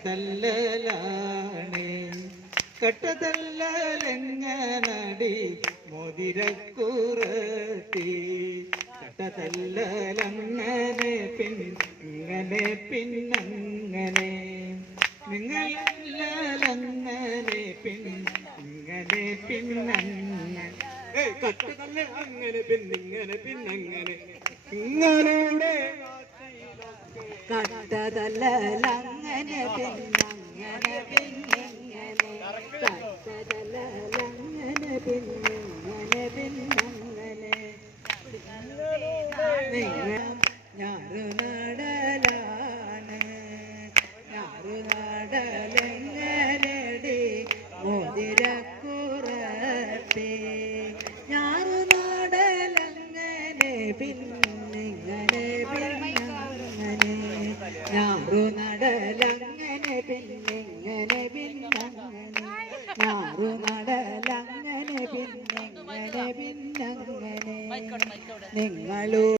കട്ടതല്ലാണ് കട്ടതല്ലലെങ്ങനടി മോതിരക്കുറത്തി കട്ടതല്ലലങ്ങനെ പിന്നങ്ങനെ പിന്നങ്ങനെ നിങ്ങളങ്ങനെ പിന്നങ്ങനെ പിന്നങ്ങനെ കട്ടതല്ല അങ്ങനെ പിന്നിങ്ങനെ പിന്നങ്ങനെ നിങ്ങളുടെ കട്ടതല്ലങ്ങനെ പിന്നങ്ങനെ പിന്നിങ്ങനെ കട്ടതല്ലങ്ങനെ പിന്നിങ്ങനെ പിന്നങ്ങനെ ഞാറുനടലാണ് ഞാറുനടലെങ്ങനെടി മോതിരക്കുറപ്പേ ഞാറുനടലെങ്ങനെ പിന്നിങ്ങനെ പിന്നങ്ങനെ ഞാറുനടലങ്ങനെ പിന്നിങ്ങനെ പിന്നങ്ങനെ ഞാറുനടലങ്ങനെ പിന്നിങ്ങനെ പിന്നങ്ങനെ നിങ്ങളു